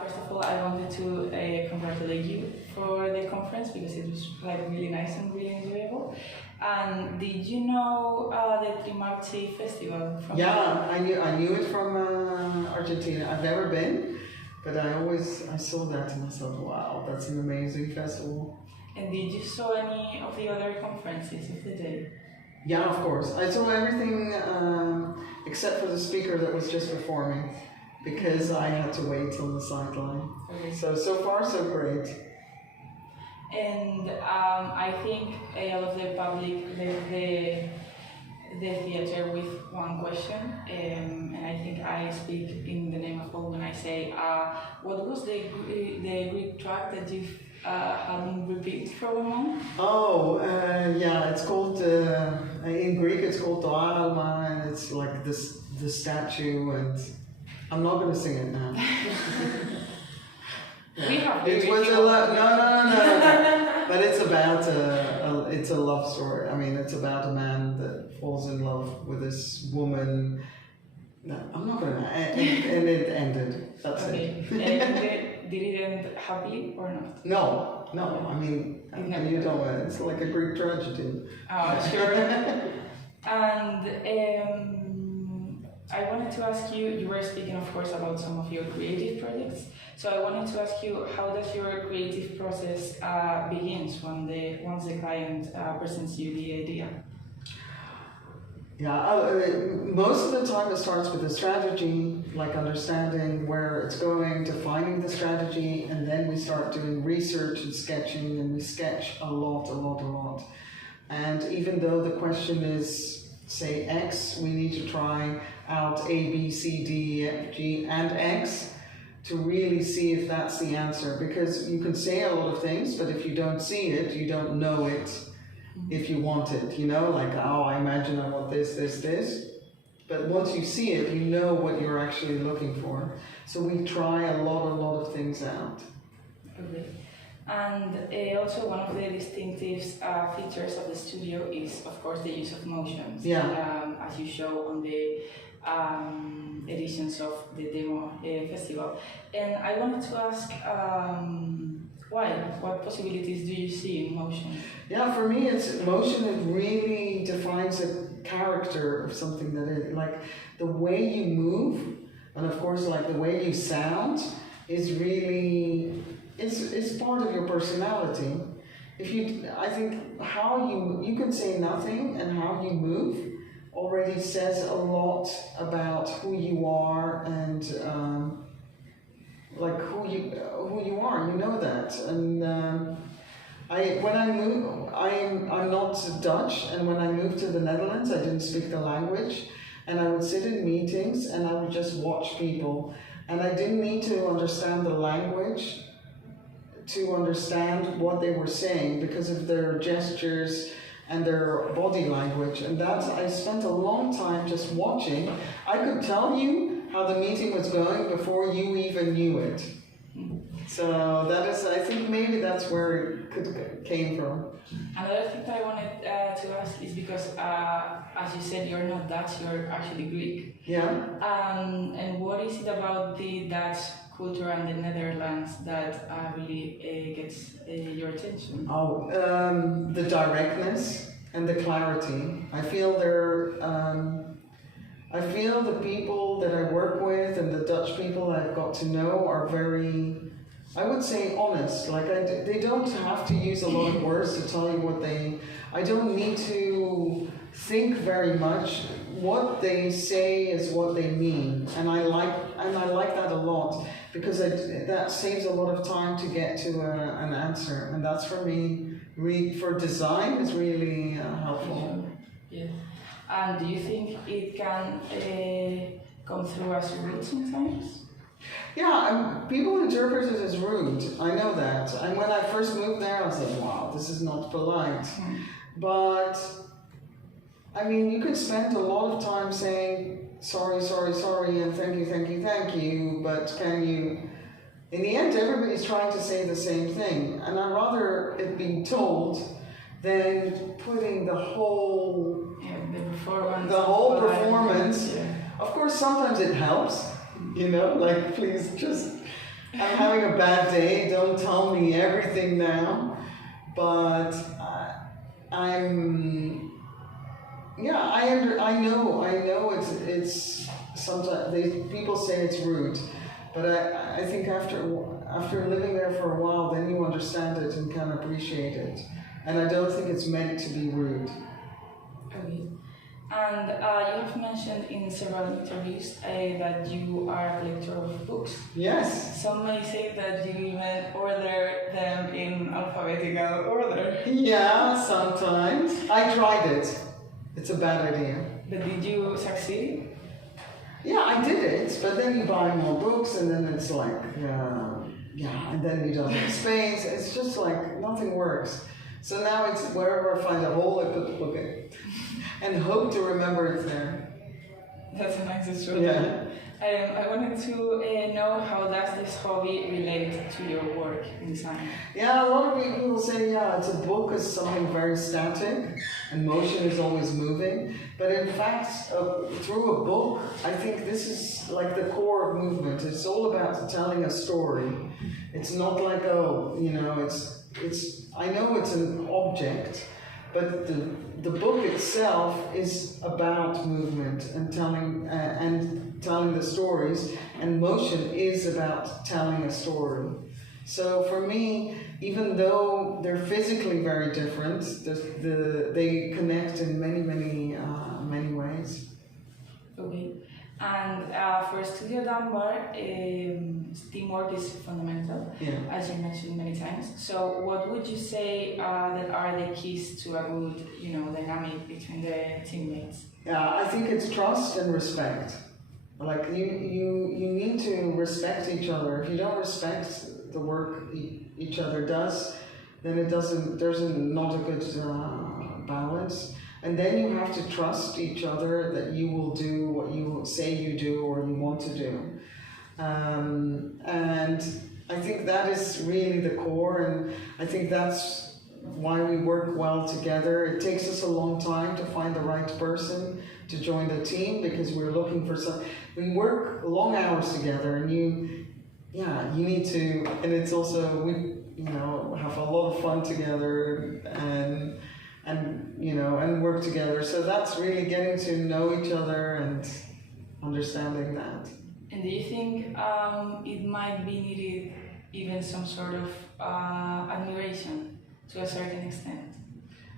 first of all, I wanted to congratulate you for the conference because it was like really nice and really enjoyable. And did you know the TRImarchi festival? Yeah, I knew it from Argentina. I've never been, but I saw that and I thought, wow, that's an amazing festival. And did you saw any of the other conferences of the day? Yeah, of course. I saw everything except for the speaker that was just performing, because I had to wait on the sideline. Okay. So far, so great. And I think a lot of the public left the theater with one question, and I think I speak in the name of all when I say, what was the Greek track that you hadn't repeated for a moment? Oh, yeah, it's called, in Greek it's called to alma, and it's like the statue, and I'm not going to sing it now. We have it was no. But it's about it's a love story. I mean, it's about a man that falls in love with this woman. No, I'm not gonna. And it ended. That's okay. it. Did it end happily or not? No. I mean, you don't. It's like a Greek tragedy. Oh, sure. And I wanted to ask you. You were speaking, of course, about some of your creative projects. So I wanted to ask you, how does your creative process begins once the client presents you the idea? Yeah, most of the time it starts with a strategy, like understanding where it's going, defining the strategy, and then we start doing research and sketching, and we sketch a lot. And even though the question is, say, X, we need to try out A, B, C, D, F, G, and X to really see if that's the answer. Because you can say a lot of things, but if you don't see it, you don't know it. If you want it, like, oh, I imagine I want this. But once you see it, you know what you're actually looking for. So we try a lot of things out. Okay. And also one of the distinctive features of the studio is, of course, the use of motions. Yeah. As you show on the editions of the demo festival. And I wanted to ask, why? What possibilities do you see in motion? Yeah, for me, motion. It really defines a character of something that is like the way you move, and of course, like the way you sound is really is part of your personality. I think how you can say nothing, and how you move already says a lot about who you are and. Like who you are, you know that. And when I move, I'm not Dutch, and when I moved to the Netherlands, I didn't speak the language, and I would sit in meetings and I would just watch people, and I didn't need to understand the language to understand what they were saying because of their gestures and their body language, and that I spent a long time just watching. I could tell you how the meeting was going before you even knew it. So I think maybe that's where it came from. Another thing that I wanted to ask is because, as you said, you're not Dutch, you're actually Greek. Yeah. And what is it about the Dutch culture and the Netherlands that really gets your attention? Oh, the directness and the clarity. I feel the people that I work with and the Dutch people I've got to know are very, I would say, honest. Like they don't have to use a lot of words to tell you I don't need to think very much. What they say is what they mean, and I like that a lot because that saves a lot of time to get to an answer, and that's for me. For design is really helpful. Yeah. And do you think it can come through as rude sometimes? Yeah, people interpret it as rude. I know that. And when I first moved there, I was like, wow, this is not polite. But, I mean, you could spend a lot of time saying, sorry, and thank you, but can you... In the end, everybody's trying to say the same thing. And I'd rather it be told than putting the whole performance. Yeah. Of course, sometimes it helps, like please just I'm having a bad day, don't tell me everything now. But I know it's sometimes people say it's rude, but I think after living there for a while, then you understand it and can appreciate it. And I don't think it's meant to be rude. Okay. And you have mentioned in several interviews that you are a collector of books. Yes. Some may say that you even order them in alphabetical order. Yeah, sometimes. I tried it. It's a bad idea. But did you succeed? Yeah, I did it, but then you buy more books and then it's like, and then you don't have space. It's just like, nothing works. So now it's wherever I find a hole, I put the book in. And hope to remember it's there. That's a nice story. Yeah. I wanted to know how does this hobby relate to your work in design? Yeah, a lot of people say, it's a book is something very static and motion is always moving. But in fact, through a book, I think this is like the core of movement. It's all about telling a story. It's not like, I know it's an object, but the book itself is about movement and telling the stories, and motion is about telling a story. So for me, even though they're physically very different, they connect in many ways. Okay. And for Studio Dumbar, teamwork is fundamental, as you mentioned many times. So what would you say that are the keys to a good, dynamic between the teammates? Yeah, I think it's trust and respect. Like you need to respect each other. If you don't respect the work each other does, then there's not a good balance. And then you have to trust each other that you will do what you say you do or you want to do. And I think that is really the core, and I think that's why we work well together. It takes us a long time to find the right person to join the team, because we're looking for we work long hours together, and you need to, and it's also, we have a lot of fun together and work together. So that's really getting to know each other and understanding that. And do you think it might be needed even some sort of admiration to a certain extent?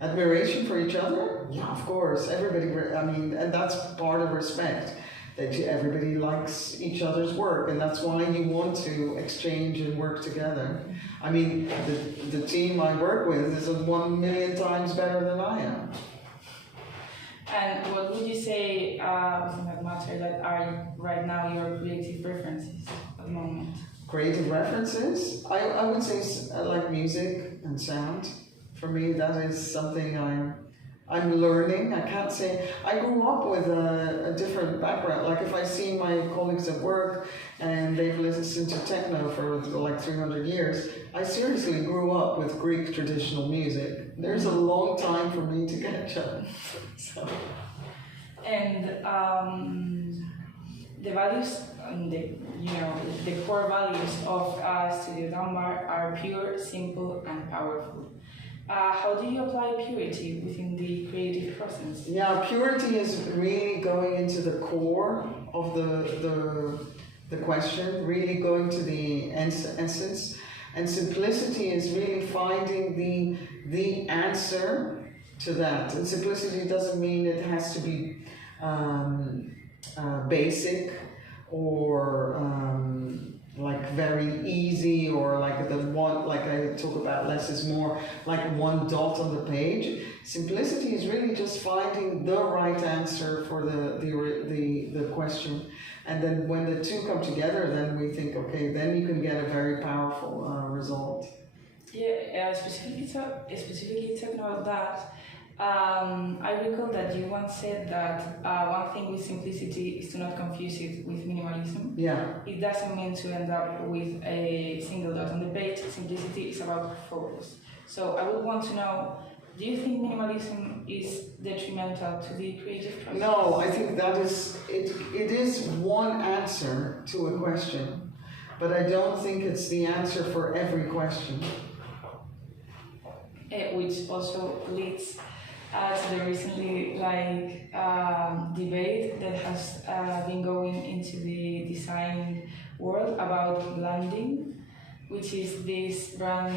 Admiration for each other? Yeah, of course. Everybody, and that's part of respect, that everybody likes each other's work, and that's why you want to exchange and work together. I mean, the team I work with is 1 million times better than I am. And what would you say within that matter that are right now your creative preferences at the moment? Creative references? I would say I like music and sound. For me, that is something I'm learning. I can't say, I grew up with a different background. Like if I see my colleagues at work and they've listened to techno for like 300 years, I seriously grew up with Greek traditional music. There's a long time for me to catch up. So. And the values, the core values of Studio Dumbar are pure, simple, and powerful. How do you apply purity within the creative process? Yeah, purity is really going into the core of the question, really going to the essence. And simplicity is really finding the answer to that. And simplicity doesn't mean it has to be basic or like very easy, or like I talk about less is more, like one dot on the page. Simplicity is really just finding the right answer for the question. And then when the two come together, then we think, okay, then you can get a very powerful result. Yeah, specifically talking about that, I recall that you once said that one thing with simplicity is to not confuse it with minimalism. Yeah. It doesn't mean to end up with a single dot on the page. Simplicity is about focus. So I would want to know, do you think minimalism is detrimental to the creative process? No, I think that is, it is one answer to a question. but I don't think it's the answer for every question. Which also leads to the recently debate that has been going into the design world about branding, which is this brand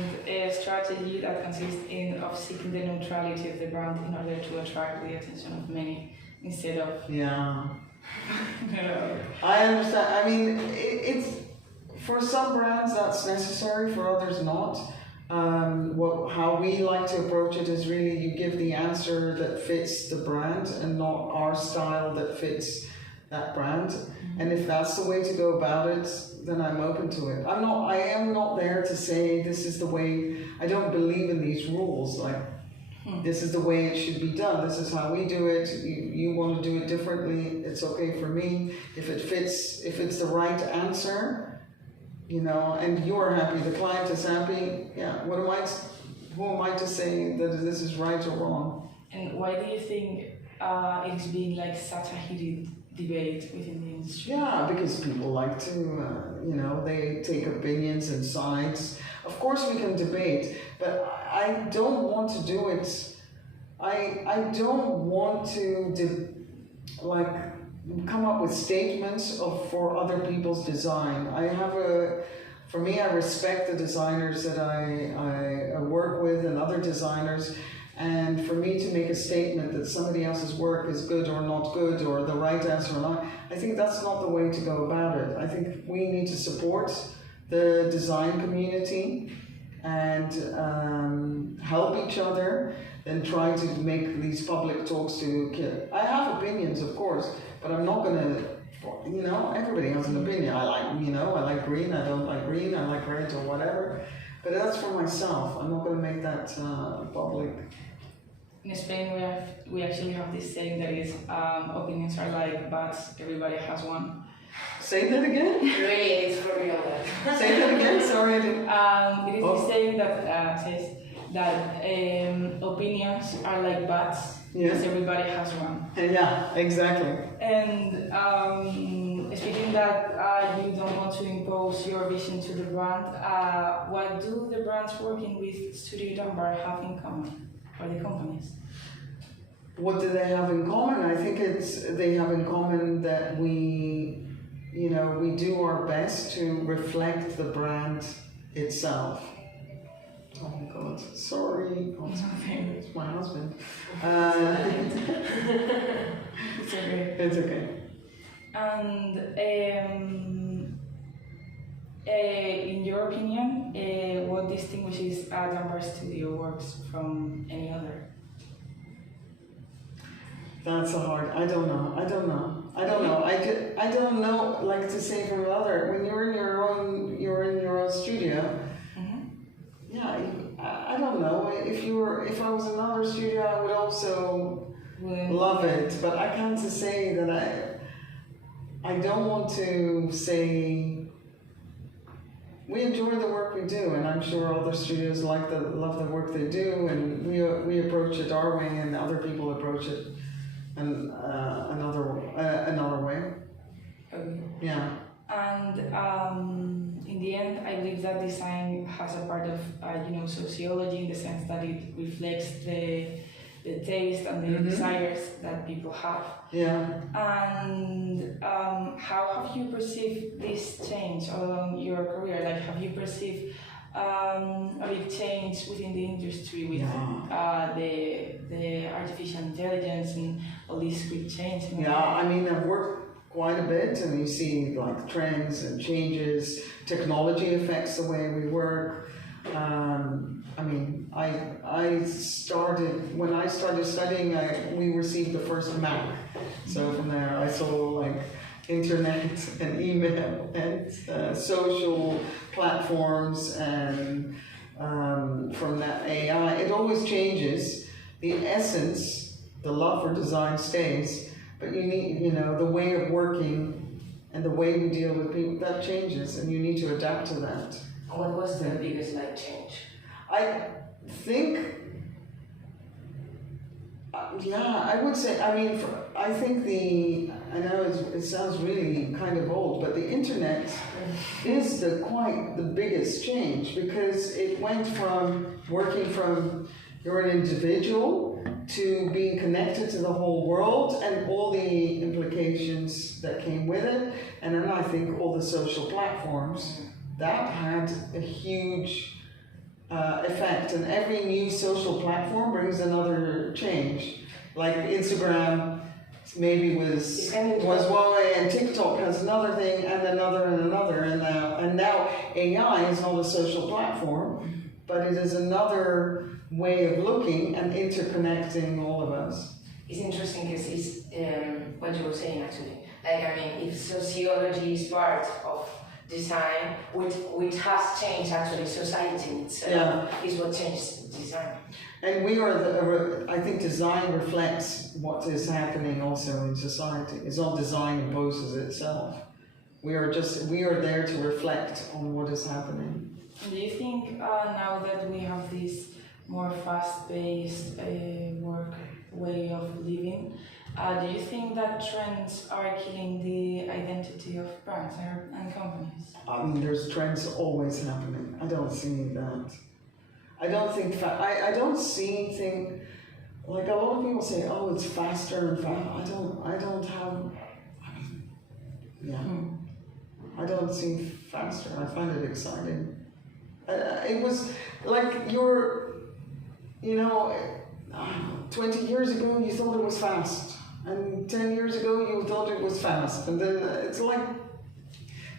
strategy that consists of seeking the neutrality of the brand in order to attract the attention of many instead of... Yeah. No. I understand. I mean, it's for some brands that's necessary, for others not. How we like to approach it is really you give the answer that fits the brand and not our style that fits that brand. Mm-hmm. And if that's the way to go about it, then I'm open to it. I am not there to say this is the way. I don't believe in these rules like this is the way it should be done. This is how we do it. You want to do it differently. It's okay for me. If it fits, if it's the right answer, you know, and you're happy, the client is happy. Yeah. Who am I to say that this is right or wrong? And why do you think it's been like such a heated debate within the industry? Yeah, because people like to, they take opinions and sides. Of course we can debate, but I don't want to do it. I don't want to come up with statements for other people's design. For me, I respect the designers that I work with and other designers. And for me to make a statement that somebody else's work is good or not good or the right answer or not, I think that's not the way to go about it. I think we need to support the design community and help each other and try to make these public talks I have opinions, of course, but I'm not going to, everybody has an opinion. I like green, I don't like green, I like red or whatever. But that's for myself. I'm not going to make that public. In Spain, we actually have this saying that is, opinions are like bats, everybody has one. Say that again? Really, it's for real. Say that again, sorry I didn't. It is the saying that says that opinions are like bats, because everybody has one. Yeah, exactly. And speaking that you don't want to impose your vision to the brand, what do the brands working with Studio Dumbar have in common, or the companies? What do they have in common? I think they have in common that we do our best to reflect the brand itself. Oh my God, sorry. It's my husband. It's okay. It's okay. And in your opinion, what distinguishes Dumbar Studio Works from any other? That's a hard. I don't know. I don't know. Like to say from another. When you're in your own studio. Yeah, I don't know. If I was in another studio, I would also love it. But I can't say that I don't want to say we enjoy the work we do, and I'm sure other studios love the work they do, and we approach it our way, and other people approach it another way. Yeah. And in the end, I believe that design has a part of sociology, in the sense that it reflects the taste and the desires that people have. Yeah. And how have you perceived this change along your career? Like, have you perceived a big change within the industry with the artificial intelligence and all these quick changes? Yeah, I mean, I've worked quite a bit, and you see like trends and changes. Technology affects the way we work. I mean, when I started studying, we received the first Mac. So from there, I saw like internet and email and social platforms, and from that AI. It always changes. The essence, the love for design stays, but you need, the way of working and the way we deal with people, that changes, and you need to adapt to that. What was the biggest change? I think, I would say, I think the I know it sounds really kind of old, but the internet is quite the biggest change, because it went from working from you're an individual to being connected to the whole world and all the implications that came with it. And then I think all the social platforms, that had a huge effect. And every new social platform brings another change. Like Instagram maybe was one way, and TikTok has another thing, and another, and now AI is not a social platform, but it is another way of looking and interconnecting all of us. It's interesting because it's what you were saying actually. Like, I mean, if sociology is part of design, which has changed actually society itself, is what changed design. And I think design reflects what is happening also in society. It's not design imposes itself. We are there to reflect on what is happening. Do you think now that we have this more fast-paced work way of living, do you think that trends are killing the identity of brands and companies? I mean, there's trends always happening. I don't see that. I don't see things like a lot of people say, oh, it's faster and fast. I don't see faster. I find it exciting. It was like 20 years ago you thought it was fast, and 10 years ago you thought it was fast, and then it's like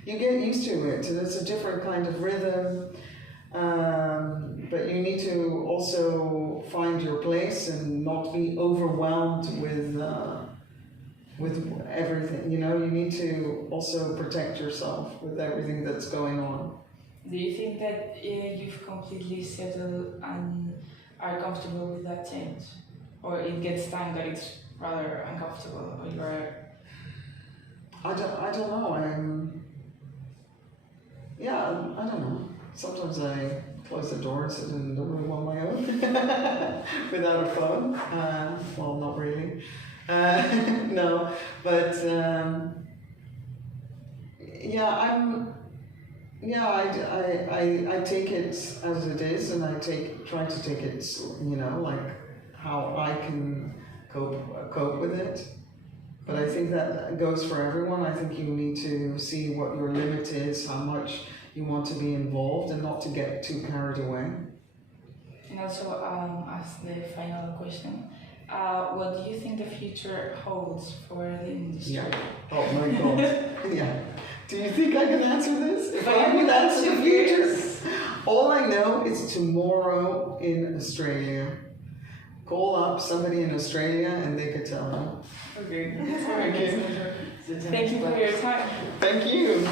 you get used to it, and it's a different kind of rhythm. But you need to also find your place and not be overwhelmed with everything. You need to also protect yourself with everything that's going on. Do you think that you've completely settled and are comfortable with that change? Or it gets time that it's rather uncomfortable, or you're... I don't know. I don't know. Sometimes I close the door and sit in the room on my own without a phone. Well, not really. No, but I take it as it is, and I try to take it, like how I can cope with it. But I think that goes for everyone. I think you need to see what your limit is, how much you want to be involved, and not to get too carried away. And also, as the final question, what do you think the future holds for the industry? Yeah. Oh my God. Yeah. Do you think I can answer this? If I would answer the future, all I know is tomorrow in Australia. Call up somebody in Australia and they could tell me. Okay. Thank you for your time. Thank you.